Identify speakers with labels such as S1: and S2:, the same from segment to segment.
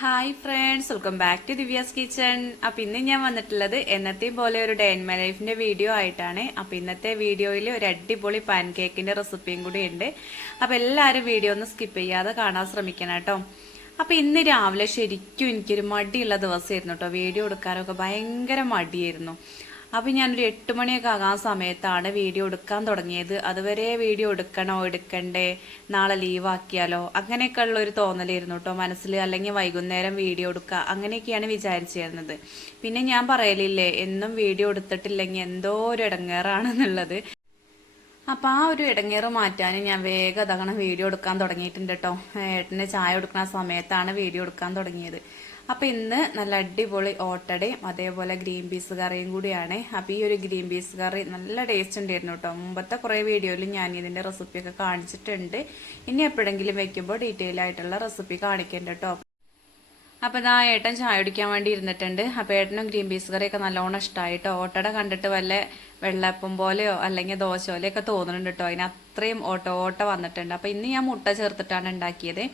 S1: Hi friends welcome back to Divya's kitchen അപ്പൊ ഇന്ന് ഞാൻ വന്നിട്ടുള്ളത് എന്നത്തെ പോലെ ഒരു ഡേ ഇൻ മൈ വീഡിയോ ആയിട്ടാണ്. അപ്പൊ ഇന്നത്തെ വീഡിയോയിൽ ഒരു അടിപൊളി പാൻകേക്കിന്റെ റെസിപ്പിയും കൂടി ഉണ്ട്. അപ്പൊ എല്ലാവരും വീഡിയോ ഒന്ന് സ്കിപ്പ് ചെയ്യാതെ കാണാൻ ശ്രമിക്കണം കേട്ടോ. അപ്പൊ ഇന്ന് രാവിലെ ശരിക്കും എനിക്കൊരു മടിയുള്ള ദിവസമായിരുന്നു കേട്ടോ. വീഡിയോ എടുക്കാനൊക്കെ ഭയങ്കര മടിയായിരുന്നു. അപ്പൊ ഞാനൊരു എട്ട് മണിയൊക്കെ ആകാൻ സമയത്താണ് വീഡിയോ എടുക്കാൻ തുടങ്ങിയത്. അതുവരെ വീഡിയോ എടുക്കണോ എടുക്കണ്ടേ നാളെ ലീവാക്കിയാലോ അങ്ങനെയൊക്കെ ഉള്ളൊരു തോന്നലായിരുന്നു കേട്ടോ മനസ്സിൽ അല്ലെങ്കിൽ വൈകുന്നേരം വീഡിയോ എടുക്കുക അങ്ങനെയൊക്കെയാണ് വിചാരിച്ചിരുന്നത്. പിന്നെ ഞാൻ പറയലില്ലേ എന്നും വീഡിയോ എടുത്തിട്ടില്ലെങ്കിൽ എന്തോ ഒരു ഇടങ്ങേറാണെന്നുള്ളത്. അപ്പോൾ ആ ഒരു ഇടങ്ങേറ് മാറ്റാൻ ഞാൻ വേഗം അതങ്ങനെ വീഡിയോ എടുക്കാൻ തുടങ്ങിയിട്ടുണ്ട് കേട്ടോ ഏട്ടന് ചായ എടുക്കുന്ന സമയത്താണ് വീഡിയോ എടുക്കാൻ തുടങ്ങിയത്. അപ്പൊ ഇന്ന് നല്ല അടിപൊളി ഓട്ടടയും അതേപോലെ ഗ്രീൻ പീസ് കറിയും കൂടിയാണ്. അപ്പൊ ഈ ഒരു ഗ്രീൻ പീസ് കറി നല്ല ടേസ്റ്റ് ഉണ്ടായിരുന്നു കേട്ടോ മുമ്പത്തെ കുറേ വീഡിയോയിൽ ഞാൻ ഇതിന്റെ റെസിപ്പിയൊക്കെ കാണിച്ചിട്ടുണ്ട്. ഇനി എപ്പോഴെങ്കിലും വെക്കുമ്പോൾ ഡീറ്റെയിൽ ആയിട്ടുള്ള റെസിപ്പി കാണിക്കേണ്ട കേട്ടോ അപ്പൊ ഇതാ ഏട്ടൻ ചായ കുടിക്കാൻ വേണ്ടി ഇരുന്നിട്ടുണ്ട്. അപ്പൊ ഏട്ടനും ഗ്രീൻ പീസ് കറിയൊക്കെ നല്ലോണം ഇഷ്ടമായിട്ടോ ഓട്ടട കണ്ടിട്ട് വല്ല വെള്ളപ്പം പോലെയോ അല്ലെങ്കിൽ ദോശ പോലെയൊക്കെ തോന്നുന്നുണ്ട് കേട്ടോ. അതിന് അത്രയും ഓട്ട ഓട്ട വന്നിട്ടുണ്ട്. അപ്പോൾ ഇന്ന് ഞാൻ മുട്ട ചേർത്തിട്ടാണ് ഉണ്ടാക്കിയത്.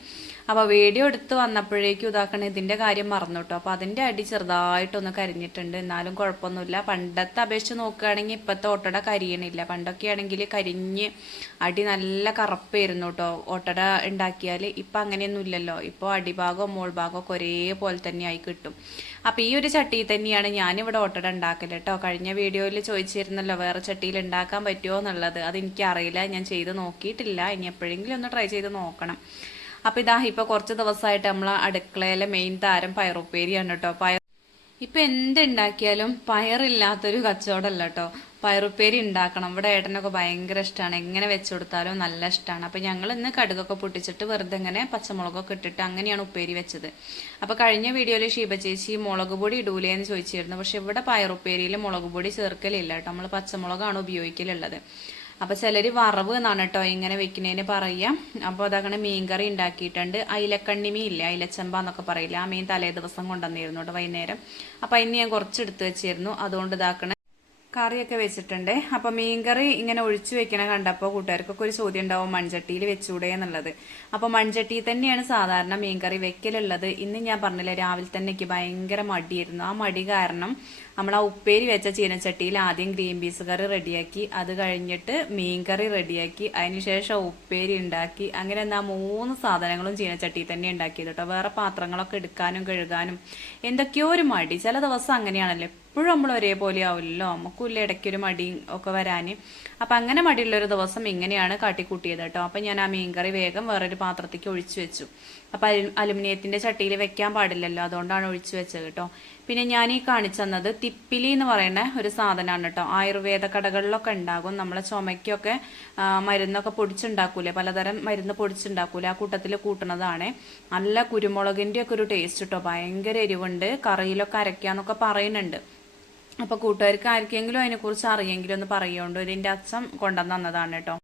S1: അപ്പോൾ വീഡിയോ എടുത്ത് വന്നപ്പോഴേക്കും ഇതാക്കണ ഇതിന്റെ കാര്യം മറന്നു കേട്ടോ. അപ്പോൾ അതിന്റെ അടി ചെറുതായിട്ടൊന്ന് കരിഞ്ഞിട്ടുണ്ട്. എന്നാലും കുഴപ്പമൊന്നുമില്ല. പണ്ടത്തെ അപേക്ഷിച്ച് നോക്കുകയാണെങ്കിൽ ഇപ്പോഴത്തെ ഓട്ടോടെ കരിയണില്ല. പണ്ടൊക്കെ ആണെങ്കിൽ കരിഞ്ഞ് അടി നല്ല കറുപ്പായിരുന്നു കേട്ടോ. ഓട്ടട ഉണ്ടാക്കിയാൽ ഇപ്പം അങ്ങനെയൊന്നും ഇല്ലല്ലോ ഇപ്പോൾ അടിഭാഗവും മോൾഭാഗവും ഒക്കെ ഒരേപോലെ തന്നെ ആയി കിട്ടും. അപ്പൊ ഈ ഒരു ചട്ടിയിൽ തന്നെയാണ് ഞാനിവിടെ ഓട്ടട ഉണ്ടാക്കൽ കേട്ടോ. കഴിഞ്ഞ വീഡിയോയിൽ ചോദിച്ചിരുന്നല്ലോ വേറെ ചട്ടിയിൽ ഉണ്ടാക്കാൻ പറ്റുമോ എന്നുള്ളത്. അത് എനിക്കറിയില്ല ഞാൻ ചെയ്ത് നോക്കിയിട്ടില്ല. ഇനി എപ്പോഴെങ്കിലും ഒന്ന് ട്രൈ ചെയ്ത് നോക്കണം. അപ്പോൾ ഇതാ ഇപ്പോൾ കുറച്ച് ദിവസമായിട്ട് നമ്മൾ അടുക്കളയിലെ മെയിൻ താരം പയറുപ്പേരിയാണ് കേട്ടോ. പയർ ഇപ്പം എന്തുണ്ടാക്കിയാലും പയറില്ലാത്തൊരു കച്ചവടമല്ല കേട്ടോ. പയറുപ്പേരി ഉണ്ടാക്കണം. ഇവിടെ ഏട്ടനൊക്കെ ഭയങ്കര ഇഷ്ടമാണ് എങ്ങനെ വെച്ച് കൊടുത്താലും നല്ല ഇഷ്ടമാണ് അപ്പോൾ ഞങ്ങൾ ഇന്ന് കടുകൊക്കെ പൊട്ടിച്ചിട്ട് വെറുതെ ഇങ്ങനെ പച്ചമുളകൊക്കെ ഇട്ടിട്ട് അങ്ങനെയാണ് ഉപ്പേരി വെച്ചത്. അപ്പോൾ കഴിഞ്ഞ വീഡിയോയിൽ ഷീബ ചേച്ചി മുളക് പൊടി ഇടൂലേ എന്ന് ചോദിച്ചിരുന്നു. പക്ഷേ ഇവിടെ പയറുപ്പേരിയിൽ മുളക് പൊടി ചേർക്കലില്ല കേട്ടോ. നമ്മൾ പച്ചമുളകാണ് ഉപയോഗിക്കലുള്ളത്. അപ്പോൾ ചിലർ വറവ് എന്നാണ് കേട്ടോ ഇങ്ങനെ വെക്കുന്നതിന് പറയാം അപ്പോൾ അതങ്ങനെ മീൻകറി ഉണ്ടാക്കിയിട്ടുണ്ട്. അയിലക്കണ്ണി മീൻ ഇല്ലേ? അയിലച്ചമ്പ എന്നൊക്കെ പറയില്ല? ആ മീൻ തലേ ദിവസം കൊണ്ടുവന്നിരുന്നു കേട്ടോ വൈകുന്നേരം. അപ്പൊ അതിന് ഞാൻ കുറച്ച് എടുത്ത് വെച്ചിരുന്നു. അതുകൊണ്ട് ഇതാക്കണ. കറിയൊക്കെ വെച്ചിട്ടുണ്ട്. അപ്പൊ മീൻകറി ഇങ്ങനെ ഒഴിച്ചു വെക്കണ കണ്ടപ്പോൾ കൂട്ടുകാർക്കൊക്കെ ഒരു ചോദ്യം ഉണ്ടാവും മൺചട്ടിയിൽ വെച്ചൂടെ എന്നുള്ളത്. അപ്പൊ മൺചട്ടിയിൽ തന്നെയാണ് സാധാരണ മീൻകറി വെക്കലുള്ളത്. ഇന്ന് ഞാൻ പറഞ്ഞില്ല രാവിലെ തന്നെ എനിക്ക് ഭയങ്കര മടിയായിരുന്നു. ആ മടി കാരണം നമ്മൾ ആ ഉപ്പേരി വെച്ച ചീനച്ചട്ടിയിൽ ആദ്യം ഗ്രീൻ പീസ് കറി റെഡിയാക്കി അത് കഴിഞ്ഞിട്ട് മീൻ കറി റെഡിയാക്കി അതിനുശേഷം ഉപ്പേരി ഉണ്ടാക്കി അങ്ങനെ എന്താ മൂന്ന് സാധനങ്ങളും ചീനച്ചട്ടിയിൽ തന്നെ ഉണ്ടാക്കിയത് കേട്ടോ. വേറെ പാത്രങ്ങളൊക്കെ എടുക്കാനും കഴുകാനും എന്തൊക്കെയോ ഒരു മടി. ചില ദിവസം അങ്ങനെയാണല്ലോ. എപ്പോഴും നമ്മൾ ഒരേപോലെ ആവില്ലല്ലോ. നമുക്കില്ല ഇടയ്ക്കൊരു മടി ഒക്കെ വരാൻ അപ്പം അങ്ങനെ മടിയുള്ളൊരു ദിവസം ഇങ്ങനെയാണ് കാട്ടിക്കൂട്ടിയത് കേട്ടോ. അപ്പം ഞാൻ ആ മീൻ കറി വേഗം വേറൊരു പാത്രത്തേക്ക് ഒഴിച്ചു വെച്ചു. അപ്പം അലു അലുമിനിയത്തിന്റെ ചട്ടിയിൽ വെക്കാൻ പാടില്ലല്ലോ. അതുകൊണ്ടാണ് ഒഴിച്ചു വെച്ചത് കേട്ടോ. പിന്നെ ഞാൻ ഈ കാണിച്ചു തന്നത് തിപ്പിലി എന്ന് പറയുന്ന ഒരു സാധനമാണ് കേട്ടോ. ആയുർവേദ കടകളിലൊക്കെ ഉണ്ടാകും. നമ്മളെ ചുമയ്ക്കൊക്കെ മരുന്നൊക്കെ പൊടിച്ചുണ്ടാക്കൂലേ? പലതരം മരുന്ന് പൊടിച്ചുണ്ടാക്കൂലേ? ആ കൂട്ടത്തിൽ കൂട്ടുന്നതാണ്. നല്ല കുരുമുളകിന്റെ ഒക്കെ ഒരു ടേസ്റ്റ് കേട്ടോ. ഭയങ്കര എരിവുണ്ട്. കറിയിലൊക്കെ അരയ്ക്കാന്നൊക്കെ പറയുന്നുണ്ട്. അപ്പൊ കൂട്ടുകാർക്ക് ആർക്കെങ്കിലും അതിനെക്കുറിച്ച് അറിയെങ്കിലും ഒന്ന് പറയുകൊണ്ട് ഇതിന്റെ അച്ഛൻ കൊണ്ടുവന്നതാണ് കേട്ടോ.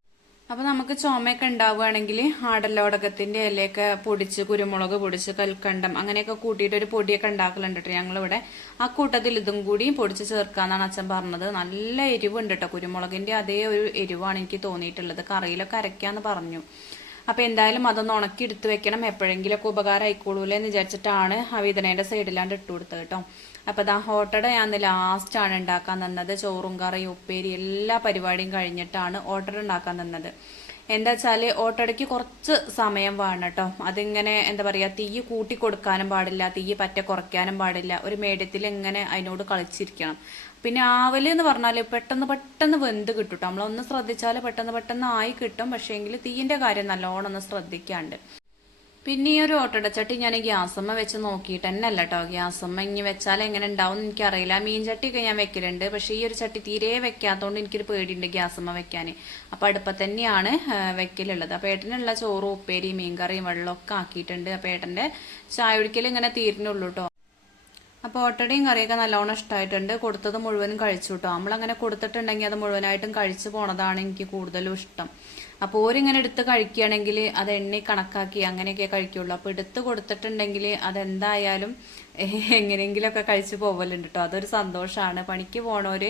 S1: അപ്പൊ നമുക്ക് ചുമയൊക്കെ ഉണ്ടാവുകയാണെങ്കിൽ ആടലോടകത്തിന്റെ ഇലയൊക്കെ പൊടിച്ച് കുരുമുളക് പൊടിച്ച് കൽക്കണ്ടം അങ്ങനെയൊക്കെ കൂട്ടിയിട്ട് ഒരു പൊടിയൊക്കെ ഉണ്ടാക്കലുണ്ട് കേട്ടോ. ഞങ്ങളിവിടെ ആ കൂട്ടത്തിൽ ഇതും കൂടി പൊടിച്ച് ചേർക്കാന്നാണ് അച്ഛൻ പറഞ്ഞത്. നല്ല എരിവുണ്ട് കേട്ടോ. കുരുമുളകിന്റെ അതേ ഒരു എരിവാണ് എനിക്ക് തോന്നിയിട്ടുള്ളത്. കറിയിലൊക്കെ അരയ്ക്കാന്ന് പറഞ്ഞു. അപ്പൊ എന്തായാലും അതൊന്ന് ഉണക്കി എടുത്തു വെക്കണം. എപ്പോഴെങ്കിലുമൊക്കെ ഉപകാരം ആയിക്കോളൂലേ എന്ന് വിചാരിച്ചിട്ടാണ് ആ വിതനയുടെ സൈഡിലാണ്ട് ഇട്ട് കൊടുത്തത് കേട്ടോ. അപ്പോൾ ദാ ഹോട്ടട ഞാൻ ലാസ്റ്റാണ് ഉണ്ടാക്കാൻ തന്നത്. ചോറും കറിയും ഉപ്പേരി എല്ലാ പരിപാടിയും കഴിഞ്ഞിട്ടാണ് ഓട്ടട ഉണ്ടാക്കാൻ തന്നത്. എന്താ വെച്ചാൽ ഓട്ടടയ്ക്ക് കുറച്ച് സമയം വേണം കേട്ടോ. അതിങ്ങനെ എന്താ പറയാ തീ കൂട്ടി കൊടുക്കാനും പാടില്ല തീ പറ്റ കുറയ്ക്കാനും പാടില്ല. ഒരു മേഡ്യത്തിൽ ഇങ്ങനെ അതിനോട് കളിച്ചിരിക്കണം. പിന്നെ ആവൽ എന്ന് പറഞ്ഞാൽ പെട്ടെന്ന് പെട്ടെന്ന് വെന്ത് കിട്ടും കേട്ടോ നമ്മളൊന്ന് ശ്രദ്ധിച്ചാൽ പെട്ടെന്ന് പെട്ടെന്ന് ആയി കിട്ടും. പക്ഷേ എങ്കിൽ തീയിന്റെ കാര്യം നല്ലോണം ഒന്ന് ശ്രദ്ധിക്കാണ്ട്. പിന്നെ ഈ ഒരു ഓട്ടടച്ചട്ടി ഞാൻ ഗ്യാസമ്മ വെച്ച് നോക്കിയിട്ട് തന്നെ അല്ല കേട്ടോ ഗ്യാസമ്മ ഇനി വെച്ചാൽ എങ്ങനെ ഉണ്ടാവും എന്ന് എനിക്കറിയില്ല. മീൻ ചട്ടിയൊക്കെ ഞാൻ വെക്കലുണ്ട്. പക്ഷേ ഈ ഒരു ചട്ടി തീരെ വെക്കാത്തതുകൊണ്ട് എനിക്കൊരു പേടിയുണ്ട് ഗ്യാസമ്മ വെക്കാൻ അപ്പോൾ അടുപ്പം തന്നെയാണ് വെക്കലുള്ളത്. അപ്പോൾ ഏട്ടനുള്ള ചോറും ഉപ്പേരി മീൻകറിയും വെള്ളമൊക്കെ ആക്കിയിട്ടുണ്ട്. അപ്പോൾ ഏട്ടന്റെ ചായ ഒഴിക്കൽ ഇങ്ങനെ തീരുന്നുള്ളൂ കേട്ടോ അപ്പോൾ ഓട്ടടയും കറിയൊക്കെ നല്ലോണം ഇഷ്ടമായിട്ടുണ്ട് കൊടുത്തത് മുഴുവനും കഴിച്ചു കേട്ടോ നമ്മളങ്ങനെ കൊടുത്തിട്ടുണ്ടെങ്കിൽ അത് മുഴുവനായിട്ടും കഴിച്ചു പോണതാണ് എനിക്ക് കൂടുതലും ഇഷ്ടം. അപ്പോൾ ഓരിങ്ങനെ എടുത്ത് കഴിക്കുകയാണെങ്കിൽ അത് എണ്ണി കണക്കാക്കി അങ്ങനെയൊക്കെ കഴിക്കുള്ളൂ. അപ്പോൾ എടുത്ത് കൊടുത്തിട്ടുണ്ടെങ്കിൽ അതെന്തായാലും എങ്ങനെയെങ്കിലുമൊക്കെ കഴിച്ചു പോവലുണ്ട് കേട്ടോ അതൊരു സന്തോഷമാണ് പണിക്ക് പോണവർ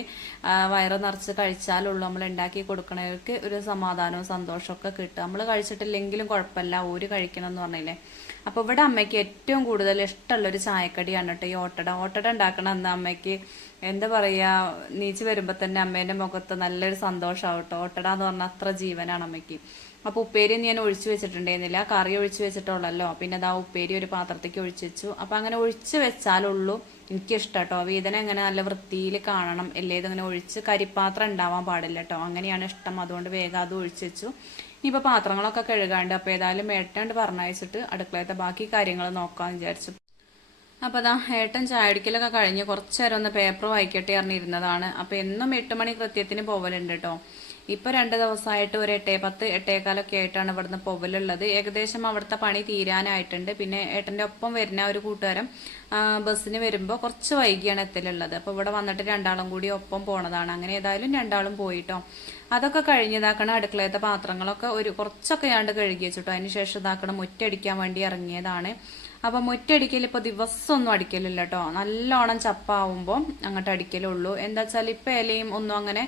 S1: വയറ് നിറച്ച് കഴിച്ചാലുള്ളൂ നമ്മൾ ഉണ്ടാക്കി കൊടുക്കണവർക്ക് ഒരു സമാധാനവും സന്തോഷമൊക്കെ കിട്ടും നമ്മൾ കഴിച്ചിട്ടില്ലെങ്കിലും കുഴപ്പമില്ല. ഓര് കഴിക്കണം എന്ന് പറഞ്ഞില്ലേ? അപ്പോൾ ഇവിടെ അമ്മയ്ക്ക് ഏറ്റവും കൂടുതൽ ഇഷ്ടമുള്ളൊരു ചായക്കടിയാണ് കേട്ടോ ഈ ഓട്ടട. ഓട്ടട ഉണ്ടാക്കണ അന്ന് അമ്മയ്ക്ക് എന്താ പറയുക നീച്ച് വരുമ്പോൾ തന്നെ അമ്മേന്റെ മുഖത്ത് നല്ലൊരു സന്തോഷമാവും കേട്ടോ. ഓട്ടട എന്ന് പറഞ്ഞാൽ അത്ര ജീവനാണ് അമ്മയ്ക്ക്. അപ്പോൾ ഉപ്പേരി ഞാൻ ഒഴിച്ചു വെച്ചിട്ടുണ്ടായിരുന്നില്ല. കറി ഒഴിച്ചു വെച്ചിട്ടുള്ളല്ലോ. പിന്നെ അതാ ഉപ്പേരി ഒരു പാത്രത്തേക്ക് ഒഴിച്ചു വെച്ചു. അപ്പോൾ അങ്ങനെ ഒഴിച്ചു വെച്ചാലുള്ളൂ എനിക്കിഷ്ടം കേട്ടോ. വീതന അങ്ങനെ നല്ല വൃത്തിയിൽ കാണണം അല്ലേ? ഇതങ്ങനെ ഒഴിച്ച് കരിപ്പാത്രം ഉണ്ടാവാൻ പാടില്ല കേട്ടോ. അങ്ങനെയാണ് ഇഷ്ടം. അതുകൊണ്ട് വേഗം അത് ഒഴിച്ചു വെച്ചു. ഇനിയിപ്പോൾ പാത്രങ്ങളൊക്കെ കഴുകാണ്ട് അപ്പോൾ ഏതായാലും ഏട്ടാണ്ട് പറഞ്ഞയച്ചിട്ട് അടുക്കളയത്തെ ബാക്കി കാര്യങ്ങൾ നോക്കാമെന്ന് വിചാരിച്ചു. അപ്പോൾ അതാ ഏട്ടൻ ചായടിക്കലൊക്കെ കഴിഞ്ഞ് കുറച്ച് നേരം ഒന്ന് പേപ്പർ വായിക്കട്ടെ അറിഞ്ഞിരുന്നതാണ് അപ്പോൾ എന്നും എട്ട് മണി കൃത്യത്തിന് പോവലുണ്ട് കേട്ടോ ഇപ്പോൾ രണ്ട് ദിവസമായിട്ട് ഒരു എട്ടേ പത്ത് എട്ടേക്കാലൊക്കെ ആയിട്ടാണ് ഇവിടുന്ന് പോവലുള്ളത്. ഏകദേശം അവിടുത്തെ പണി തീരാനായിട്ടുണ്ട്. പിന്നെ ഏട്ടന്റെ ഒപ്പം വരുന്ന ഒരു കൂട്ടുകാരൻ ബസ്സിന് വരുമ്പോൾ കുറച്ച് വൈകിയാണ് എത്തലുള്ളത്. അപ്പോൾ ഇവിടെ വന്നിട്ട് രണ്ടാളും കൂടി ഒപ്പം പോണതാണ്. അങ്ങനെ ഏതായാലും രണ്ടാളും പോയിട്ടോ. അതൊക്കെ കഴിഞ്ഞതാക്കണം അടുക്കളയത്തെ പാത്രങ്ങളൊക്കെ ഒരു കുറച്ചൊക്കെ ഞാണ്ട് കഴുകി വെച്ചിട്ടോ. അതിന് ശേഷം ഇതാക്കണം മുറ്റടിക്കാൻ വേണ്ടി ഇറങ്ങിയതാണ്. അപ്പൊ മുറ്റടിക്കൽ ഇപ്പൊ ദിവസമൊന്നും അടിക്കലില്ല കേട്ടോ. നല്ലോണം ചപ്പാവുമ്പോൾ അങ്ങോട്ട് അടിക്കലുള്ളൂ. എന്താ വെച്ചാൽ ഇപ്പൊ ഇലയും ഒന്നും അങ്ങനെ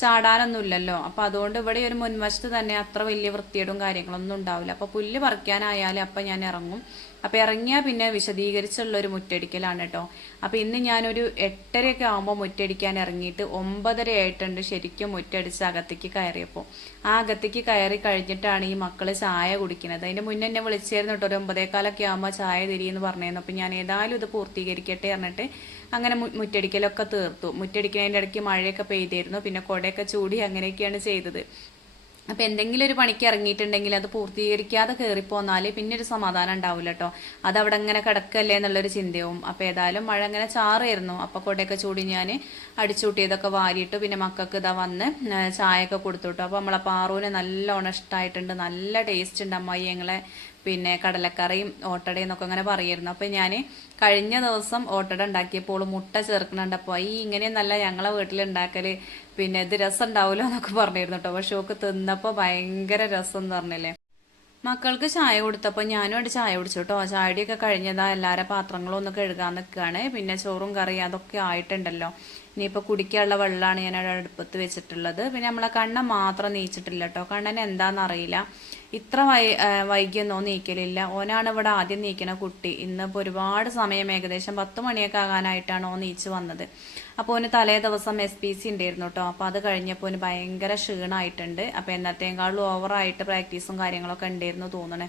S1: ചാടാനൊന്നും ഇല്ലല്ലോ. അപ്പൊ അതുകൊണ്ട് ഇവിടെ ഒരു മുൻവശത്ത് തന്നെ അത്ര വലിയ വൃത്തിയേടും കാര്യങ്ങളൊന്നും ഉണ്ടാവില്ല. അപ്പൊ പുല്ല് പറിക്കാനായാലും അപ്പൊ ഞാൻ ഇറങ്ങും. അപ്പൊ ഇറങ്ങിയാൽ പിന്നെ വിശദീകരിച്ചുള്ള ഒരു മുറ്റടിക്കലാണ് കേട്ടോ അപ്പൊ ഇന്ന് ഞാനൊരു എട്ടരയൊക്കെ ആകുമ്പോൾ മുറ്റടിക്കാൻ ഇറങ്ങിയിട്ട് ഒമ്പതര ആയിട്ടുണ്ട് ശരിക്കും മുറ്റടിച്ച് അകത്തേക്ക് കയറിയപ്പോൾ ആ അകത്തേക്ക് കയറി കഴിഞ്ഞിട്ടാണ് ഈ മക്കൾ ചായ കുടിക്കുന്നത്. അതിന്റെ മുന്നേ എന്നെ വിളിച്ചായിരുന്നു കേട്ടോ ഒരു ഒമ്പതേക്കാലൊക്കെ ആകുമ്പോൾ ചായ തിരിയെന്ന് പറഞ്ഞിരുന്നു. അപ്പൊ ഞാൻ ഏതായാലും ഇത് പൂർത്തീകരിക്കട്ടെ പറഞ്ഞിട്ട് അങ്ങനെ മുറ്റടിക്കലൊക്കെ തീർത്തു. മുറ്റടിക്കുന്നതിന്റെ ഇടയ്ക്ക് മഴയൊക്കെ പെയ്തിരുന്നു. പിന്നെ കുടയൊക്കെ ചൂടി അങ്ങനെയൊക്കെയാണ് ചെയ്തത്. അപ്പൊ എന്തെങ്കിലും ഒരു പണിക്ക് ഇറങ്ങിയിട്ടുണ്ടെങ്കിൽ അത് പൂർത്തീകരിക്കാതെ കയറിപ്പോന്നാൽ പിന്നെ ഒരു സമാധാനം ഉണ്ടാവില്ല കേട്ടോ അത് അവിടെ ഇങ്ങനെ കിടക്കല്ലേ എന്നുള്ളൊരു ചിന്തയാവും. അപ്പോൾ ഏതായാലും മഴ അങ്ങനെ ചാറായിരുന്നു. അപ്പൊ കൊടയൊക്കെ ചൂടി ഞാൻ അടിച്ചൂട്ടിയതൊക്കെ വാരിയിട്ട് പിന്നെ മക്കൾക്ക് ഇതാ വന്ന് ചായയൊക്കെ കൊടുത്തു കേട്ടോ അപ്പൊ നമ്മളെ പാറുവിന് നല്ലോണം ഇഷ്ടമായിട്ടുണ്ട് നല്ല ടേസ്റ്റ് ഉണ്ട് അമ്മായി ഞങ്ങളെ പിന്നെ കടലക്കറിയും ഓട്ടടയും എന്നൊക്കെ അങ്ങനെ പറയായിരുന്നു അപ്പം ഞാൻ കഴിഞ്ഞ ദിവസം ഓട്ടട ഉണ്ടാക്കിയപ്പോൾ മുട്ട അപ്പോൾ ഈ ഇങ്ങനെയൊന്നല്ല ഞങ്ങളെ വീട്ടിൽ ഉണ്ടാക്കൽ പിന്നെ ഇത് രസം ഉണ്ടാവുമല്ലോ എന്നൊക്കെ പറഞ്ഞിരുന്നു കേട്ടോ. പക്ഷെ ഒക്കെ തിന്നപ്പോൾ ഭയങ്കര രസം എന്ന് പറഞ്ഞില്ലേ. മക്കൾക്ക് ചായ കൊടുത്തപ്പോൾ ഞാനും അവിടെ ചായ കുടിച്ചു കേട്ടോ ചായടിയൊക്കെ കഴിഞ്ഞതാ എല്ലാവരുടെ പാത്രങ്ങളും ഒന്ന് കഴുകാൻ നിൽക്കുകയാണ് പിന്നെ ചോറും കറിയും അതൊക്കെ ആയിട്ടുണ്ടല്ലോ. ഇനിയിപ്പോൾ കുടിക്കാനുള്ള വെള്ളമാണ് ഞാൻ അവിടെ അടുപ്പത്ത് വെച്ചിട്ടുള്ളത്. പിന്നെ നമ്മളെ കണ്ണൻ മാത്രം നീച്ചിട്ടില്ല കേട്ടോ കണ്ണൻ എന്താണെന്നറിയില്ല ഇത്ര വൈ വൈകിയൊന്നും നീക്കലില്ല. ഓനാണ് ഇവിടെ ആദ്യം നീക്കണ കുട്ടി. ഇന്നിപ്പോൾ ഒരുപാട് സമയം ഏകദേശം പത്ത് മണിയൊക്കെ ആകാനായിട്ടാണ് ഓൻ നീച്ച് വന്നത്. അപ്പോൾ ഓന് തലേ ദിവസം എസ് പി സി ഉണ്ടായിരുന്നു കേട്ടോ അപ്പോൾ അത് കഴിഞ്ഞപ്പോൾ ഓന് ഭയങ്കര ക്ഷീണമായിട്ടുണ്ട് അപ്പോൾ എന്നത്തേക്കാളും ഓവറായിട്ട് പ്രാക്ടീസും കാര്യങ്ങളൊക്കെ ഉണ്ടായിരുന്നു തോന്നണേ.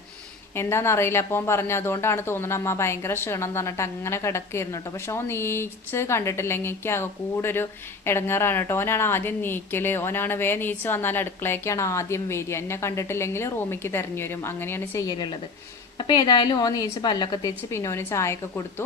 S1: എന്താണെന്നറിയില്ല അപ്പോൾ പറഞ്ഞു അതുകൊണ്ടാണ് തോന്നുന്നത് അമ്മ ഭയങ്കര ക്ഷീണം എന്ന് പറഞ്ഞിട്ട് അങ്ങനെ കിടക്കുകയായിരുന്നു കേട്ടോ പക്ഷെ ഓൻ നീച്ച് കണ്ടിട്ടില്ലെങ്കിൽ എനിക്ക് ആകെ കൂടെ ഒരു ഇടങ്ങാറാണ് കേട്ടോ ഓനാണ് ആദ്യം നീക്കൽ. ഓനാണ് വേ നീച്ച് വന്നാൽ അടുക്കളയ്ക്കാണ് ആദ്യം വരിക. എന്നെ കണ്ടിട്ടില്ലെങ്കിൽ റൂമിലേക്ക് തെരഞ്ഞു വരും. അങ്ങനെയാണ് ചെയ്യലുള്ളത്. അപ്പോൾ ഏതായാലും ഓൻ നീച്ച് പല്ലൊക്കെ തേച്ച് പിന്നെ ഓന് ചായയൊക്കെ കൊടുത്തു.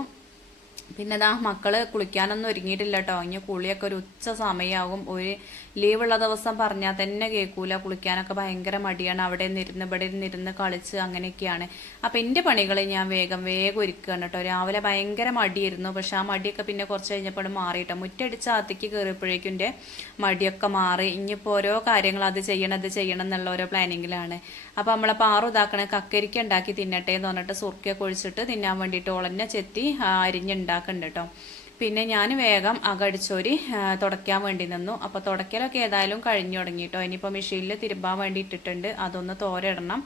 S1: പിന്നെ ദാ മക്കൾ കുളിക്കാനൊന്നും ഒരുങ്ങിയിട്ടില്ല കേട്ടോ ഇനി കുളിയൊക്കെ ഒരു ഉച്ച സമയമാകും ഒരു ലീവുള്ള ദിവസം പറഞ്ഞാൽ തന്നെ കേൾക്കൂല കുളിക്കാനൊക്കെ ഭയങ്കര മടിയാണ്. അവിടെ നിന്നിരുന്ന് ഇവിടെ നിന്നിരുന്ന് കളിച്ച് അങ്ങനെയൊക്കെയാണ്. അപ്പം എന്റെ പണികൾ ഞാൻ വേഗം വേഗം ഒരുക്കുകയാണ് കേട്ടോ. രാവിലെ ഭയങ്കര മടിയായിരുന്നു. പക്ഷെ ആ മടിയൊക്കെ പിന്നെ കുറച്ച് കഴിഞ്ഞപ്പോൾ മാറിയിട്ടോ. മുറ്റടിച്ച് അകത്തേക്ക് കയറിയപ്പോഴേക്കും എന്റെ മടിയൊക്കെ മാറി. ഇനിയിപ്പോൾ ഓരോ കാര്യങ്ങൾ അത് ചെയ്യണം അത് ചെയ്യണം എന്നുള്ള ഓരോ പ്ലാനിങ്ങിലാണ്. അപ്പം നമ്മളെ പാറു ഇതാക്കണ കക്കരിക്ക ഉണ്ടാക്കി തിന്നട്ടെ എന്ന് പറഞ്ഞിട്ട് സുർക്കിയൊക്കെ ഒഴിച്ചിട്ട് തിന്നാൻ വേണ്ടിയിട്ട് ഓളന്നെ ചെത്തി അരിഞ്ഞുണ്ടാക്കുന്നുണ്ട് കേട്ടോ. പിന്നെ ഞാൻ വേഗം അകടിച്ചോരി തുടയ്ക്കാൻ വേണ്ടി നിന്നു. അപ്പോൾ തുടയ്ക്കലൊക്കെ ഏതായാലും കഴിഞ്ഞു തുടങ്ങി കേട്ടോ ഇനിയിപ്പോൾ മെഷീനിൽ തിരുമ്പാൻ വേണ്ടി ഇട്ടിട്ടുണ്ട്. അതൊന്ന് തോരയിടണം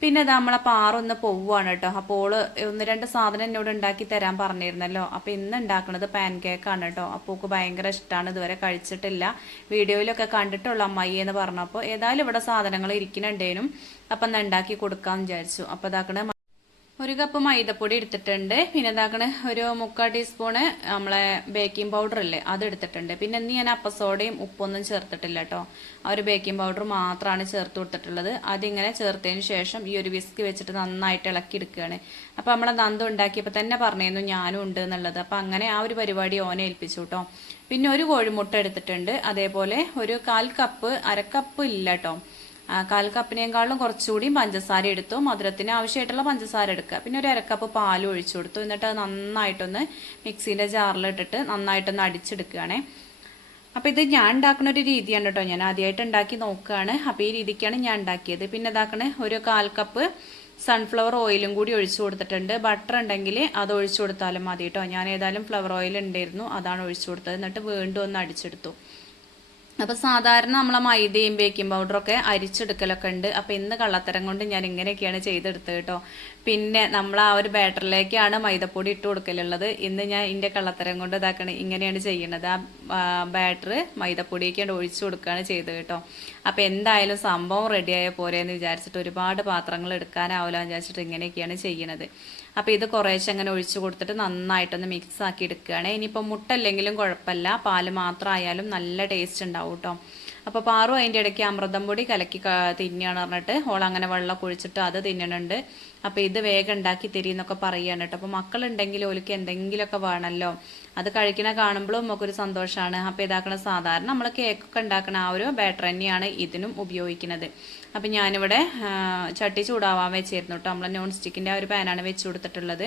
S1: പിന്നെ ഇത് നമ്മളെ പാറൊന്ന് പോവുകയാണ് കേട്ടോ. അപ്പോൾ ഓൾ ഒന്ന് രണ്ട് സാധനം എന്നോട് ഉണ്ടാക്കി തരാൻ പറഞ്ഞിരുന്നല്ലോ. അപ്പോൾ ഇന്ന് ഉണ്ടാക്കുന്നത് പാൻ കേക്കാണ് കേട്ടോ. അപ്പോൾ ഓക്ക് ഭയങ്കര ഇഷ്ടമാണ് ഇതുവരെ കഴിച്ചിട്ടില്ല. വീഡിയോയിലൊക്കെ കണ്ടിട്ടുള്ള അമ്മായി എന്ന് പറഞ്ഞപ്പോൾ ഏതായാലും ഇവിടെ സാധനങ്ങൾ ഇരിക്കുന്നുണ്ടേനും. അപ്പം ഒന്ന് ഉണ്ടാക്കി കൊടുക്കാമെന്ന് വിചാരിച്ചു. അപ്പോൾ ഇതാക്കണ ഒരു കപ്പ് മൈദപ്പൊടി എടുത്തിട്ടുണ്ട്. പിന്നെ എന്താക്കണ? ഒരു മുക്കാൽ ടീസ്പൂണ് നമ്മളെ ബേക്കിംഗ് പൗഡർ ഇല്ലേ അത് എടുത്തിട്ടുണ്ട്. പിന്നെ ഇന്ന് ഞാൻ അപ്പസോഡയും ഉപ്പൊന്നും ചേർത്തിട്ടില്ല കേട്ടോ ആ ഒരു ബേക്കിംഗ് പൗഡർ മാത്രമാണ് ചേർത്ത് കൊടുത്തിട്ടുള്ളത്. അതിങ്ങനെ ചേർത്തതിന് ശേഷം ഈ ഒരു വിസ്ക് വെച്ചിട്ട് നന്നായിട്ട് ഇളക്കി എടുക്കുകയാണ് അപ്പോൾ നമ്മളെ നന്ദ ഉണ്ടാക്കിയപ്പോൾ തന്നെ പറഞ്ഞിരുന്നു ഞാനും ഉണ്ട് എന്നുള്ളത്. അപ്പോൾ അങ്ങനെ ആ ഒരു പരിപാടി ഓനെ ഏൽപ്പിച്ചു കേട്ടോ പിന്നെ ഒരു കോഴിമുട്ട എടുത്തിട്ടുണ്ട്. അതേപോലെ ഒരു കാൽ കപ്പ് അരക്കപ്പ് ഇല്ല കേട്ടോ കാൽ കപ്പിനേക്കാളും കുറച്ചുകൂടി പഞ്ചസാര എടുത്തു. മധുരത്തിന് ആവശ്യമായിട്ടുള്ള പഞ്ചസാര എടുക്കുക. പിന്നെ ഒരു അരക്കപ്പ് പാൽ ഒഴിച്ചു കൊടുത്തു. എന്നിട്ട് അത് നന്നായിട്ടൊന്ന് മിക്സീന്റെ ജാറിലിട്ടിട്ട് നന്നായിട്ടൊന്ന് അടിച്ചെടുക്കുകയാണേ. അപ്പോൾ ഇത് ഞാൻ ഉണ്ടാക്കുന്ന ഒരു രീതിയാണ് കേട്ടോ ഞാൻ ആദ്യമായിട്ട് ഉണ്ടാക്കി നോക്കുകയാണ്. അപ്പോൾ ഈ രീതിക്കാണ് ഞാൻ ഉണ്ടാക്കിയത്. പിന്നെ ഇതാക്കണേ ഒരു കാൽ കപ്പ് സൺഫ്ലവർ ഓയിലും കൂടി ഒഴിച്ചു കൊടുത്തിട്ടുണ്ട്. ബട്ടർ ഉണ്ടെങ്കിൽ അത് ഒഴിച്ചു കൊടുത്താലും മതി കേട്ടോ ഞാൻ ഏതായാലും ഫ്ലവർ ഓയിൽ ഉണ്ടായിരുന്നു. അതാണ് ഒഴിച്ചു കൊടുത്തത്. എന്നിട്ട് വീണ്ടും ഒന്ന് അടിച്ചെടുത്തു. അപ്പോൾ സാധാരണ നമ്മളെ മൈദയും ബേക്കിംഗ് പൗഡറൊക്കെ അരിച്ചെടുക്കലൊക്കെ ഉണ്ട്. അപ്പോൾ ഇന്ന് കള്ളത്തരം കൊണ്ട് ഞാൻ ഇങ്ങനെയൊക്കെയാണ് ചെയ്തെടുത്തത് കേട്ടോ. പിന്നെ നമ്മൾ ആ ഒരു ബാറ്ററിലേക്കാണ് മൈദപ്പൊടി ഇട്ട് കൊടുക്കലുള്ളത്. ഇന്ന് ഞാൻ ഇതിന്റെ കള്ളത്തരം കൊണ്ട് ഇതാക്കണ ഇങ്ങനെയാണ് ചെയ്യുന്നത് ആ ബാറ്റർ മൈദപ്പൊടിയൊക്കെ ഒഴിച്ചു കൊടുക്കുകയാണ് ചെയ്തത് കേട്ടോ. അപ്പോൾ എന്തായാലും സംഭവം റെഡിയായ പോരെ എന്ന് വിചാരിച്ചിട്ട് ഒരുപാട് പാത്രങ്ങൾ എടുക്കാനാവില്ല വിചാരിച്ചിട്ട് ഇങ്ങനെയൊക്കെയാണ് ചെയ്യുന്നത് അപ്പോൾ ഇത് കുറേശ്ശെ അങ്ങനെ ഒഴിച്ചു കൊടുത്തിട്ട് നന്നായിട്ടൊന്ന് മിക്സ് ആക്കി എടുക്കുകയാണ്. ഇനിയിപ്പോൾ മുട്ട അല്ലെങ്കിലും കുഴപ്പമില്ല. പാൽ മാത്രം ആയാലും നല്ല ടേസ്റ്റ് ഉണ്ടാവും കേട്ടോ അപ്പോൾ പാറു അതിന്റെ ഇടയ്ക്ക് അമൃതം പൊടി കലക്കി തിന്നുകയാണ് പറഞ്ഞിട്ട്. ഓൾ അങ്ങനെ വെള്ളം കുഴിച്ചിട്ട് അത് തിന്നണുണ്ട്. അപ്പോൾ ഇത് വേഗം ഉണ്ടാക്കി തരീന്നൊക്കെ പറയുകയാണ് കേട്ടോ അപ്പോൾ മക്കളുണ്ടെങ്കിൽ ഓലിക്ക് എന്തെങ്കിലുമൊക്കെ വേണമല്ലോ. അത് കഴിക്കണ കാണുമ്പോഴും നമുക്കൊരു സന്തോഷമാണ്. അപ്പോൾ ഇതാക്കണ സാധാരണ നമ്മൾ കേക്കൊക്കെ ഉണ്ടാക്കണ ആ ഒരു ബാറ്റർ തന്നെയാണ് ഇതിനും ഉപയോഗിക്കുന്നത്. അപ്പം ഞാനിവിടെ ചട്ടി ചൂടാവാൻ വെച്ചിരുന്നു കേട്ടോ നമ്മൾ നോൺ സ്റ്റിക്കിന്റെ ആ ഒരു പാനാണ് വെച്ച് കൊടുത്തിട്ടുള്ളത്.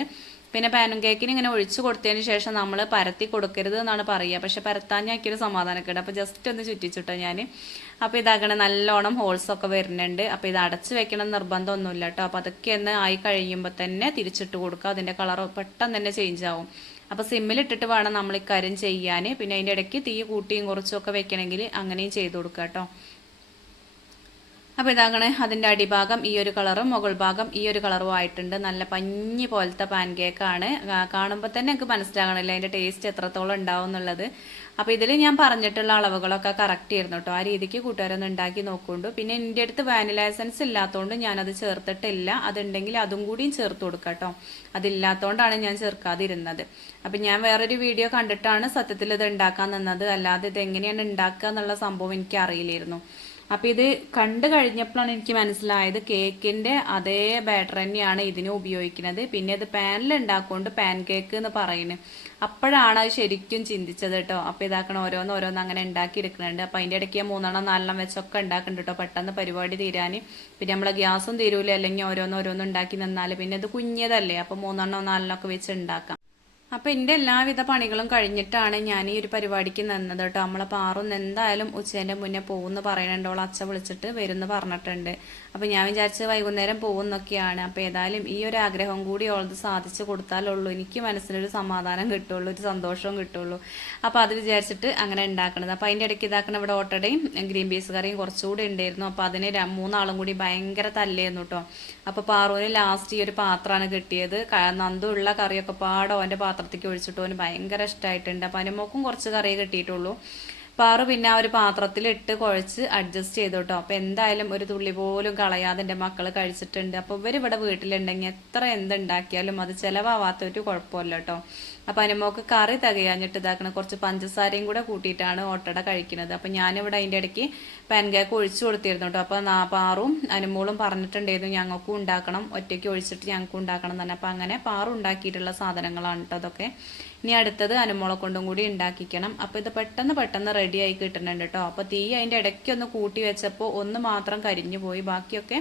S1: പിന്നെ പാനും കേക്കിന് ഇങ്ങനെ ഒഴിച്ചു കൊടുത്തതിന് ശേഷം നമ്മൾ പരത്തി കൊടുക്കരുത് എന്നാണ് പറയുക. പക്ഷെ പരത്താൻ ഞാക്കിയൊരു സമാധാനക്കേട്. അപ്പോൾ ജസ്റ്റ് ഒന്ന് ചുറ്റിച്ചിട്ടോ ഞാൻ അപ്പോൾ ഇതാകണ നല്ലോണം ഹോൾസൊക്കെ വരുന്നുണ്ട്. അപ്പോൾ ഇത് അടച്ച് വെക്കണം നിർബന്ധമൊന്നുമില്ല കേട്ടോ അപ്പോൾ അതൊക്കെ ഒന്ന് ആയി കഴിയുമ്പോൾ തന്നെ തിരിച്ചിട്ട് കൊടുക്കുക. അതിന്റെ കളർ പെട്ടെന്ന് തന്നെ ചേഞ്ച് ആവും. അപ്പോൾ സിമ്മിലിട്ടിട്ട് വേണം നമ്മൾ ഇക്കാര്യം ചെയ്യാൻ പിന്നെ അതിന്റെ ഇടയ്ക്ക് തീ കൂട്ടിയും കുറച്ചും ഒക്കെ വെക്കണമെങ്കിൽ അങ്ങനെയും ചെയ്ത് കൊടുക്കുക കേട്ടോ അപ്പോൾ ഇതാകണേ അതിന്റെ അടിഭാഗം ഈ ഒരു കളറും മുകൾ ഭാഗം ഈ ഒരു കളറും ആയിട്ടുണ്ട്. നല്ല പഞ്ഞി പോലത്തെ പാൻ കേക്കാണ് കാണുമ്പോൾ തന്നെ എനിക്ക് മനസ്സിലാകണമല്ലോ അതിന്റെ ടേസ്റ്റ് എത്രത്തോളം ഉണ്ടാവും എന്നുള്ളത്. അപ്പോൾ ഇതിൽ ഞാൻ പറഞ്ഞിട്ടുള്ള അളവുകളൊക്കെ കറക്റ്റ് ആയിരുന്നു കേട്ടോ. ആ രീതിക്ക് കൂട്ടുകാരൊന്ന് ഉണ്ടാക്കി നോക്കുന്നുണ്ട്. പിന്നെ എന്റെ അടുത്ത് വാനില എസൻസ് ഇല്ലാത്തതുകൊണ്ട് ഞാനത് ചേർത്തിട്ടില്ല. അതുണ്ടെങ്കിൽ അതും കൂടിയും ചേർത്ത് കൊടുക്കാം കേട്ടോ. അതില്ലാത്തതുകൊണ്ടാണ് ഞാൻ ചേർക്കാതിരുന്നത്. അപ്പം ഞാൻ വേറൊരു വീഡിയോ കണ്ടിട്ടാണ് സത്യത്തിൽ ഇത് ഉണ്ടാക്കാൻ നിന്നത്. അല്ലാതെ ഇത് എങ്ങനെയാണ് ഉണ്ടാക്കുക എന്നുള്ള സംഭവം എനിക്ക് അറിയില്ലായിരുന്നു. അപ്പോൾ ഇത് കണ്ടു കഴിഞ്ഞപ്പോഴാണ് എനിക്ക് മനസ്സിലായത് കേക്കിന്റെ അതേ ബാറ്റർ തന്നെയാണ് ഇതിന് ഉപയോഗിക്കുന്നത്. പിന്നെ ഇത് പാനിൽ ഉണ്ടാക്കുകൊണ്ട് പാൻ കേക്ക് എന്ന് പറയുന്നത്. അപ്പോഴാണ് അത് ശരിക്കും ചിന്തിച്ചത് കേട്ടോ. അപ്പോൾ ഇതാക്കണം ഓരോന്ന് ഓരോന്ന് അങ്ങനെ ഉണ്ടാക്കി എടുക്കുന്നുണ്ട് അപ്പോൾ അതിന്റെ ഇടയ്ക്ക് മൂന്നെണ്ണം നാലെണ്ണം വെച്ചൊക്കെ ഉണ്ടാക്കുന്നുണ്ട് കേട്ടോ പെട്ടെന്ന് പരിപാടി തീരാൻ. പിന്നെ നമ്മളെ ഗ്യാസും തീരൂല. അല്ലെങ്കിൽ ഓരോന്ന് ഓരോന്ന് ഉണ്ടാക്കി നിന്നാൽ പിന്നെ ഇത് കുഞ്ഞതല്ലേ. അപ്പോൾ മൂന്നെണ്ണം നാലെണ്ണം ഒക്കെ വെച്ച് ഉണ്ടാക്കാം. അപ്പോൾ എന്റെ എല്ലാവിധ പണികളും കഴിഞ്ഞിട്ടാണ് ഞാൻ ഈ ഒരു പരിപാടിക്ക് നിന്നത് കേട്ടോ. നമ്മളെ പാറൊന്ന് എന്തായാലും ഉച്ചേന്റെ മുന്നേ പോകുമെന്ന് പറയുന്നുണ്ട് അവൾ അച്ഛ വിളിച്ചിട്ട് വരുമെന്ന് പറഞ്ഞിട്ടുണ്ട്. അപ്പോൾ ഞാൻ വിചാരിച്ചത് വൈകുന്നേരം പോകുന്നൊക്കെയാണ് അപ്പോൾ ഏതായാലും ഈ ഒരു ആഗ്രഹം കൂടി ഓളത് സാധിച്ചു കൊടുത്താലുള്ളൂ. എനിക്ക് മനസ്സിനൊരു സമാധാനം കിട്ടുള്ളൂ ഒരു സന്തോഷവും കിട്ടുള്ളൂ. അപ്പോൾ അത് വിചാരിച്ചിട്ട് അങ്ങനെ ഉണ്ടാക്കണത് അപ്പോൾ അതിന്റെ ഇടയ്ക്ക് ഇതാക്കണ ഇവിടെ ഓട്ടടയും ഗ്രീൻ പീസ് കറിയും കുറച്ചുകൂടി ഉണ്ടായിരുന്നു അപ്പോൾ അതിന് മൂന്നാളും കൂടി ഭയങ്കര തല്ലേന്നു കേട്ടോ അപ്പോൾ പാറുവിന് ലാസ്റ്റ് ഈ ഒരു പാത്രമാണ് കിട്ടിയത്. നന്ദുള്ള കറിയൊക്കെ പാടോ അവന്റെ പാത്രം പാത്രത്തേക്ക് ഒഴിച്ചിട്ട് അവന് ഭയങ്കര ഇഷ്ടമായിട്ടുണ്ട് അപ്പം അനുമോക്കും കുറച്ച് കറിയേ കിട്ടിയിട്ടുള്ളൂ. പാറു പിന്നെ ആ ഒരു പാത്രത്തിൽ ഇട്ട് കുഴച്ച് അഡ്ജസ്റ്റ് ചെയ്തു കേട്ടോ അപ്പോൾ എന്തായാലും ഒരു തുള്ളി പോലും കളയാതെ എന്റെ മക്കൾ കഴിച്ചിട്ടുണ്ട്. അപ്പോൾ ഇവിടെ വീട്ടിലുണ്ടെങ്കിൽ എത്ര എന്തുണ്ടാക്കിയാലും അത് ചിലവാവാത്ത ഒരു കുഴപ്പമില്ല കേട്ടോ അപ്പോൾ അനുമോക്ക് കറി തികയാഞ്ഞിട്ട് ഇതാക്കണം കുറച്ച് പഞ്ചസാരയും കൂടെ കൂട്ടിയിട്ടാണ് ഓട്ടട കഴിക്കുന്നത്. അപ്പോൾ ഞാനിവിടെ അതിന്റെ ഇടയ്ക്ക് പാൻകേക്ക് ഒഴിച്ചു കൊടുത്തിരുന്നു കേട്ടോ അപ്പോൾ പാറും അനുമോളും പറഞ്ഞിട്ടുണ്ടായിരുന്നു ഞങ്ങൾക്കും ഉണ്ടാക്കണം. ഒറ്റയ്ക്ക് ഒഴിച്ചിട്ട് ഞങ്ങൾക്കും ഉണ്ടാക്കണം തന്നെ അപ്പോൾ അങ്ങനെ പാറുണ്ടാക്കിയിട്ടുള്ള സാധനങ്ങളാണ് കേട്ടോ അതൊക്കെ. ഇനി അടുത്തത് അനുമുളക്കൊണ്ടും കൊണ്ടും കൂടി ഉണ്ടാക്കിക്കണം. അപ്പോൾ ഇത് പെട്ടെന്ന് പെട്ടെന്ന് റെഡിയായി കിട്ടുന്നുണ്ട് കേട്ടോ അപ്പോൾ തീ അതിന്റെ ഇടയ്ക്ക് ഒന്ന് കൂട്ടി വെച്ചപ്പോൾ ഒന്ന് മാത്രം കരിഞ്ഞു പോയി. ബാക്കിയൊക്കെ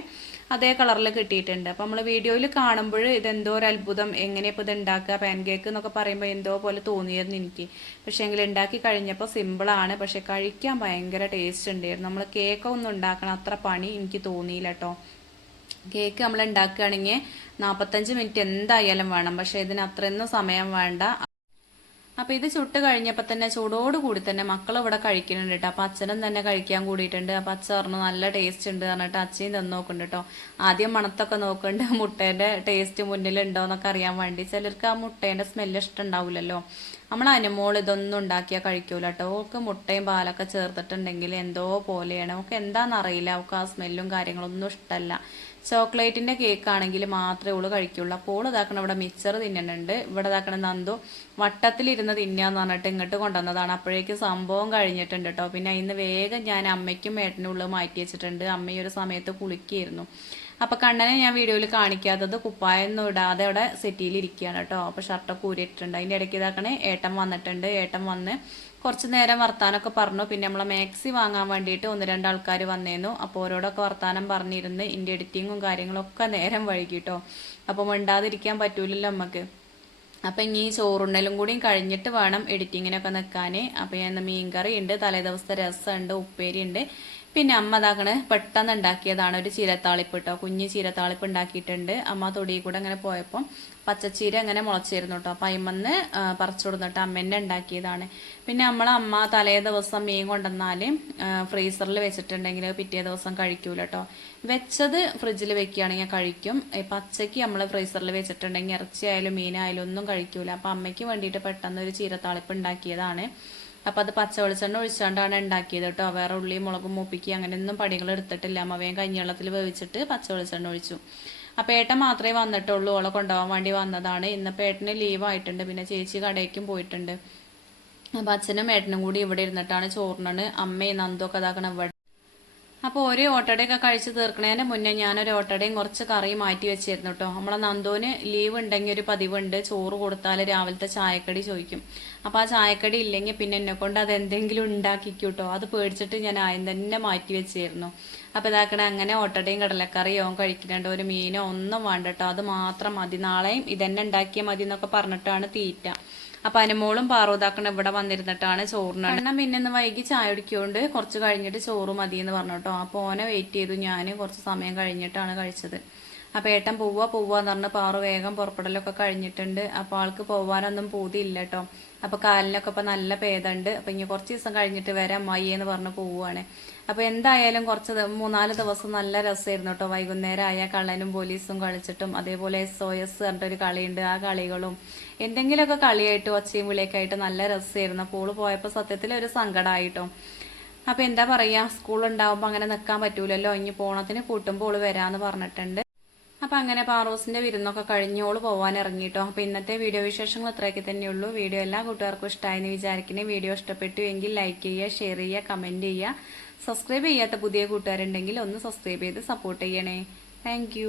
S1: അതേ കളറിൽ കിട്ടിയിട്ടുണ്ട്. അപ്പോൾ നമ്മൾ വീഡിയോയിൽ കാണുമ്പോൾ ഇതെന്തോ ഒരു അത്ഭുതം. എങ്ങനെ ഇപ്പോൾ ഇത് ഉണ്ടാക്കുക? പാൻ കേക്ക് എന്നൊക്കെ പറയുമ്പോൾ എന്തോ പോലെ തോന്നിയിരുന്നു എനിക്ക്. പക്ഷേ എങ്കിൽ ഉണ്ടാക്കി കഴിഞ്ഞപ്പോൾ സിമ്പിളാണ് പക്ഷേ കഴിക്കാൻ ഭയങ്കര ടേസ്റ്റ് ഉണ്ടായിരുന്നു. നമ്മൾ കേക്കൊന്നും ഉണ്ടാക്കണം അത്ര പണി എനിക്ക് തോന്നിയില്ല കേട്ടോ കേക്ക് നമ്മൾ ഉണ്ടാക്കുകയാണെങ്കിൽ നാൽപ്പത്തഞ്ച് മിനിറ്റ് എന്തായാലും വേണം. പക്ഷേ ഇതിന് അത്രയൊന്നും സമയം വേണ്ട. അപ്പോൾ ഇത് ചുട്ട് കഴിഞ്ഞപ്പോൾ തന്നെ ചൂടോട് കൂടി തന്നെ മക്കൾ ഇവിടെ കഴിക്കുന്നുണ്ട് കേട്ടോ. അപ്പോൾ അച്ഛനും തന്നെ കഴിക്കാൻ കൂടിയിട്ടുണ്ട്. അപ്പോൾ അച്ഛൻ പറഞ്ഞു നല്ല ടേസ്റ്റ് ഉണ്ട് പറഞ്ഞിട്ട് അച്ഛയും തന്നു നോക്കുന്നുണ്ട് കേട്ടോ. ആദ്യം മണത്തൊക്കെ നോക്കുന്നുണ്ട്. മുട്ടേന്റെ ടേസ്റ്റ് മുന്നിലുണ്ടോ എന്നൊക്കെ അറിയാൻ വേണ്ടി. ചിലർക്ക് ആ മുട്ടേന്റെ സ്മെല്ല് ഇഷ്ടം ഉണ്ടാവില്ലല്ലോ നമ്മൾ അനുമോൾ ഇതൊന്നും ഉണ്ടാക്കിയാൽ കഴിക്കൂല കേട്ടോ. ഓൾക്ക് മുട്ടയും പാലൊക്കെ ചേർത്തിട്ടുണ്ടെങ്കിൽ എന്തോ പോലെയാണ്. നമുക്ക് എന്താണെന്നറിയില്ല അവൾക്ക് ആ സ്മെല്ലും കാര്യങ്ങളൊന്നും ഇഷ്ടമല്ല ചോക്ലേറ്റിന്റെ കേക്ക് ആണെങ്കിൽ മാത്രമേ ഉള്ളൂ കഴിക്കുള്ളൂ. അപ്പോൾ ഇതാക്കണം ഇവിടെ മിക്സർ തിന്നുന്നുണ്ട് ഇവിടെ ഇതാക്കണം നന്ദു വട്ടത്തിലിരുന്ന് തിന്നാന്ന് പറഞ്ഞിട്ട് ഇങ്ങോട്ട് കൊണ്ടുവന്നതാണ്. അപ്പോഴേക്കും സംഭവം കഴിഞ്ഞിട്ടുണ്ട് കേട്ടോ. പിന്നെ ഇന്ന് വേഗം ഞാൻ അമ്മയ്ക്കും ഏട്ടനും ഉള്ളത് മാറ്റി വെച്ചിട്ടുണ്ട്. അമ്മ ഈ ഒരു സമയത്ത് കുളിക്കുകയായിരുന്നു അപ്പൊ കണ്ണനെ ഞാൻ വീഡിയോയിൽ കാണിക്കാത്തത് കുപ്പായൊന്നും ഇടാതെ അവിടെ സെറ്റിയിൽ ഇരിക്കുകയാണ് കേട്ടോ. അപ്പോൾ ഷർട്ടൊക്കെ ഊരിയിട്ടുണ്ട് അതിന്റെ ഇടയ്ക്ക് ഇതാക്കണേ ഏട്ടൻ വന്നിട്ടുണ്ട്. ഏട്ടൻ വന്ന് കുറച്ച് നേരം വർത്താനമൊക്കെ പറഞ്ഞു. പിന്നെ നമ്മളെ മാക്സി വാങ്ങാൻ വേണ്ടിയിട്ട് ഒന്ന് രണ്ട് ആൾക്കാർ വന്നേന്നു. അപ്പോൾ ഓരോടൊക്കെ വർത്താനം പറഞ്ഞിരുന്ന് ഇന്റെ എഡിറ്റിങ്ങും കാര്യങ്ങളൊക്കെ നേരം വൈകിട്ടോ. അപ്പോൾ മിണ്ടാതിരിക്കാൻ പറ്റൂലല്ലോ നമുക്ക് അപ്പം ഇനി ചോറുണ്ണലും കൂടിയും കഴിഞ്ഞിട്ട് വേണം എഡിറ്റിങ്ങിനൊക്കെ നിൽക്കാൻ അപ്പോൾ ഞാൻ മീൻകറി ഉണ്ട് തലേദിവസത്തെ രസമുണ്ട് ഉപ്പേരി ഉണ്ട് പിന്നെ അമ്മ അതാക്കണ് പെട്ടെന്ന് ഉണ്ടാക്കിയതാണ് ഒരു ചീരത്താളിപ്പ് കേട്ടോ കുഞ്ഞ് ചീരത്താളിപ്പ് ഉണ്ടാക്കിയിട്ടുണ്ട്. അമ്മ തൊടിയിൽ കൂടെ അങ്ങനെ പോയപ്പോൾ പച്ചച്ചീര അങ്ങനെ മുളച്ചിരുന്നു കേട്ടോ അപ്പം അയിമന്ന് പറിച്ചു കൊടുത്തിട്ട് അമ്മേന്റെ ഉണ്ടാക്കിയതാണ്. പിന്നെ നമ്മൾ അമ്മ തലേ ദിവസം മീൻ കൊണ്ടുവന്നാൽ ഫ്രീസറിൽ വെച്ചിട്ടുണ്ടെങ്കിൽ പിറ്റേ ദിവസം കഴിക്കൂല കേട്ടോ വെച്ചത് ഫ്രിഡ്ജിൽ വെക്കുകയാണെങ്കിൽ കഴിക്കും. പച്ചയ്ക്ക് നമ്മൾ ഫ്രീസറിൽ വെച്ചിട്ടുണ്ടെങ്കിൽ ഇറച്ചിയായാലും മീനായാലും ഒന്നും കഴിക്കൂല. അപ്പം അമ്മയ്ക്ക് വേണ്ടിയിട്ട് പെട്ടെന്ന് ഒരു ചീരത്താളിപ്പ് ഉണ്ടാക്കിയതാണ്. അപ്പം അത് പച്ച വെളിച്ചെണ്ണ ഒഴിച്ചാണ്ടാണ് ഉണ്ടാക്കിയത് കേട്ടോ. വേറെ ഉള്ളി മുളകും മൂപ്പിക്ക് അങ്ങനെയൊന്നും പടികൾ എടുത്തിട്ടില്ല. അമ്മ വേഗം കഞ്ഞിവെള്ളത്തിൽ വേവിച്ചിട്ട് പച്ച വെളിച്ചെണ്ണ ഒഴിച്ചു. അപ്പോൾ ഏട്ടൻ മാത്രമേ വന്നിട്ടുള്ളൂ. ഓളെ കൊണ്ടുപോകാൻ വേണ്ടി വന്നതാണ്. ഇന്നിപ്പോൾ ഏട്ടന് ലീവ് ആയിട്ടുണ്ട്. പിന്നെ ചേച്ചി കടയ്ക്കും പോയിട്ടുണ്ട്. അപ്പോൾ അച്ഛനും ഏട്ടനും കൂടി ഇവിടെ ഇരുന്നിട്ടാണ് ചോറിനാണ്. അമ്മയും നന്ദൊക്കെ ഇതാക്കണം ഇവിടെ. അപ്പോൾ ഒരു ഓട്ടടയൊക്കെ കഴിച്ച് തീർക്കണതിന് മുന്നേ ഞാനൊരു ഓട്ടടയും കുറച്ച് കറി മാറ്റി വെച്ചിരുന്നു കേട്ടോ. നമ്മളെ നന്ദോന് ലീവ് ഉണ്ടെങ്കിൽ ഒരു പതിവുണ്ട്. ചോറ് കൊടുത്താൽ രാവിലത്തെ ചായക്കടി ചോദിക്കും. അപ്പോൾ ആ ചായക്കടി ഇല്ലെങ്കിൽ പിന്നെ എന്നെ കൊണ്ട് അത് എന്തെങ്കിലും ഉണ്ടാക്കിക്കൂട്ടോ. അത് പേടിച്ചിട്ട് ഞാൻ ആദ്യം തന്നെ മാറ്റി വെച്ചിരുന്നു. അപ്പോൾ ഇതാക്കണേ അങ്ങനെ ഓട്ടടയും കടലക്കറിയോ കഴിക്കുന്നുണ്ട്. ഒരു മീനോ ഒന്നും വേണ്ട കേട്ടോ അത് മാത്രം മതി. നാളെയും ഇതന്നെ ഉണ്ടാക്കിയാൽ മതി എന്നൊക്കെ പറഞ്ഞിട്ടാണ് തീറ്റ. അപ്പൊ അനുമോളും പാറൂതാക്കണം ഇവിടെ വന്നിരുന്നിട്ടാണ് ചോറിന് എണ്ണം പിന്നെ വൈകി ചായ കുടിക്കൊണ്ട് കുറച്ച് കഴിഞ്ഞിട്ട് ചോറ് മതി എന്ന് പറഞ്ഞു കേട്ടോ അപ്പോൾ ഓനെ വെയിറ്റ് ചെയ്തു. ഞാൻ കുറച്ച് സമയം കഴിഞ്ഞിട്ടാണ് കഴിച്ചത്. അപ്പൊ ഏട്ടൻ പോവാ എന്ന് പറഞ്ഞ് പാറു വേഗം പുറപ്പെടലൊക്കെ കഴിഞ്ഞിട്ടുണ്ട്. അപ്പോൾ ആൾക്ക് പോവാനൊന്നും പൂതിയില്ല കേട്ടോ അപ്പൊ കാലിനൊക്കെ ഇപ്പൊ നല്ല ഭേദമുണ്ട്. അപ്പൊ ഇനി കുറച്ച് ദിവസം കഴിഞ്ഞിട്ട് വരാം അമ്മായി എന്ന് പറഞ്ഞ് പോവുകയാണ് അപ്പൊ എന്തായാലും കുറച്ച് മൂന്നാൽ ദിവസം നല്ല രസമായിരുന്നു കേട്ടോ. വൈകുന്നേരം ആയ കള്ളനും പോലീസും കളിച്ചിട്ടും അതേപോലെ എസ് ഒ എസ് പറഞ്ഞിട്ടൊരു കളിയുണ്ട്. ആ കളികളും എന്തെങ്കിലുമൊക്കെ കളിയായിട്ട് ഒച്ചയും വിളിയൊക്കെ ആയിട്ട് നല്ല രസമായിരുന്നു. അപ്പോൾ പോയപ്പോ പോയപ്പോൾ സത്യത്തിൽ ഒരു സങ്കടമായിട്ടോ അപ്പൊ എന്താ പറയാ? സ്കൂൾ ഉണ്ടാവുമ്പോൾ അങ്ങനെ നിക്കാൻ പറ്റൂലല്ലോ. ഇനി പോണത്തിന് കൂട്ടുമ്പോൾ വരാന്ന് പറഞ്ഞിട്ടുണ്ട്. അപ്പൊ അങ്ങനെ പാറോസിന്റെ വിരുന്നൊക്കെ കഴിഞ്ഞ് ഓൾ പോവാൻ ഇറങ്ങിയിട്ടോ അപ്പൊ ഇന്നത്തെ വീഡിയോ വിശേഷങ്ങൾ ഇത്രയൊക്കെ തന്നെയുള്ളൂ. വീഡിയോ എല്ലാ കൂട്ടുകാർക്കും ഇഷ്ടമായെന്ന് വിചാരിക്കണേ വീഡിയോ ഇഷ്ടപ്പെട്ടു എങ്കിൽ ലൈക്ക് ചെയ്യുക ഷെയർ ചെയ്യുക കമന്റ് ചെയ്യുക. സബ്സ്ക്രൈബ് ചെയ്യാത്ത പുതിയ കൂട്ടുകാരുണ്ടെങ്കിൽ ഒന്ന് സബ്സ്ക്രൈബ് ചെയ്ത് സപ്പോർട്ട് ചെയ്യണേ. താങ്ക്